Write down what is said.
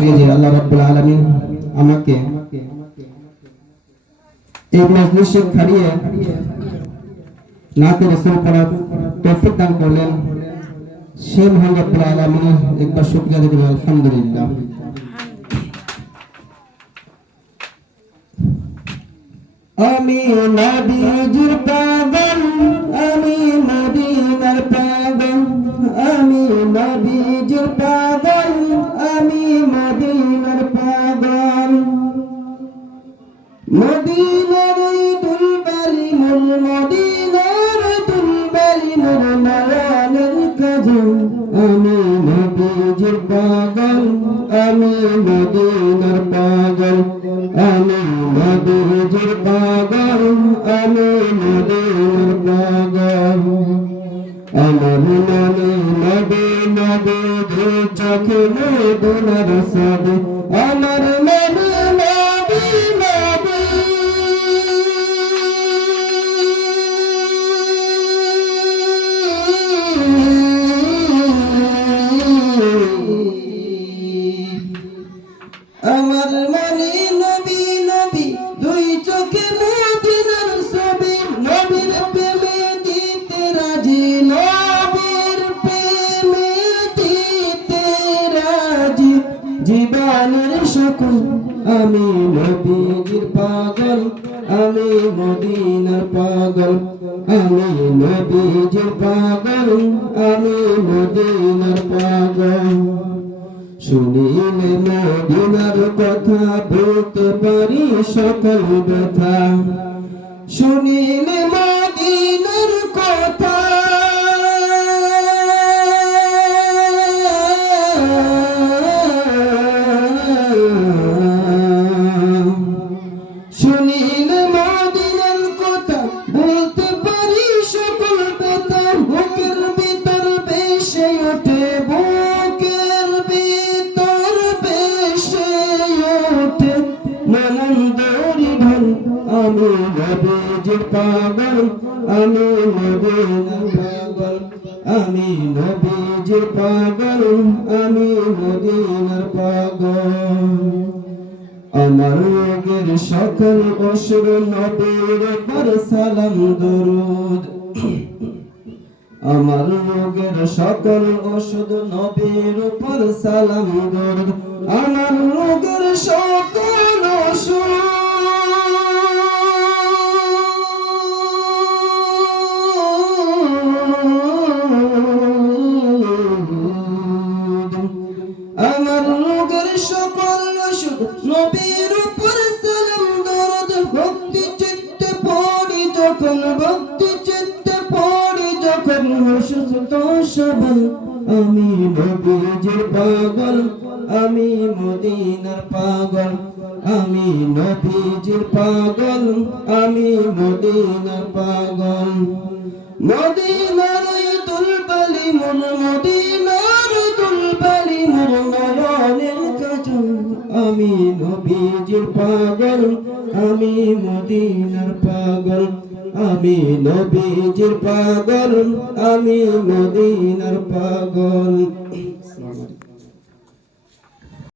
যে আল্লাহ রাব্বুল আলামিন আমাকে এই মজলিসে খাড়িয়ে নাতে রাসূল পড়ার তৌফিক দান করলেন। সেই মহান রব্বুল আলামিনের একবার শুকরিয়া দিবেন আলহামদুলিল্লাহ। আমি নবীজির পাগল, আমি মদিনার পাগল, আমি নবীজির পাগল, আমি মদিনার পাগল। মদিনার দুলবালি মোর, মদিনার দুলবালি মোর নয়নের কাজল। আমি নবীজির পাগল, আমি মদিনার পাগল, আমি নবীজির পাগল, আমি মদিনার পাগল। আমার মনে নবী নবী যে চোখে মদিনার সাদে, আমার মনে নবী নবী। আমার মনে নবী নবী দুই চোখে মদিনার ছবি, নবীর প্রেমে দিতে রাজি, নবীর প্রেমে দিতে রাজি। জীবনের সকল আমি নবীর পাগল, আমি মদিনার পাগল, আমি নবীর পাগল, আমি মদিনার পাগল। শুনিলে মদিনার কথা বলতে পারি সকল ব্যথা, শুনিলে মদিনার কথা শুনিলে মদিনার কথা বলতে পারি সকল ব্যথা। বুকের ভিতর ভেসে ওঠে, বুকের ভিতর ভেসে ওঠে আনন্দের ঢল। আমি নবীজির পাগল, আমি মদিনার পাগল, আমি নবীজির পাগল, আমি মদিনার পাগল। আমার রোগের সকল অসুর নবীর পর সালাম দরুদ, আমার রোগের সকল ওষুধ নবীর উপর সালাম দরুদ। আমার রোগের সকল ওষুধ আমার রোগের সকল ওষুধ নবীর উপর সালাম দরুদ। ভক্তি চিত্তে পড়ি যখন, ভক্তি চিত্তে পড়ি যখন সুস্থ সবল। আমি নবীজির পাগল, আমি মদিনার পাগল, আমি নবীজির পাগল, আমি মদিনার পাগল। মদিনার দুলবালি মোর, মদিনার দুলবালি মোর নয়নের কাজল। আমি নবীজির পাগল, আমি মদিনার পাগল, আমি নবীজির পাগল, আমি মদিনার পাগল।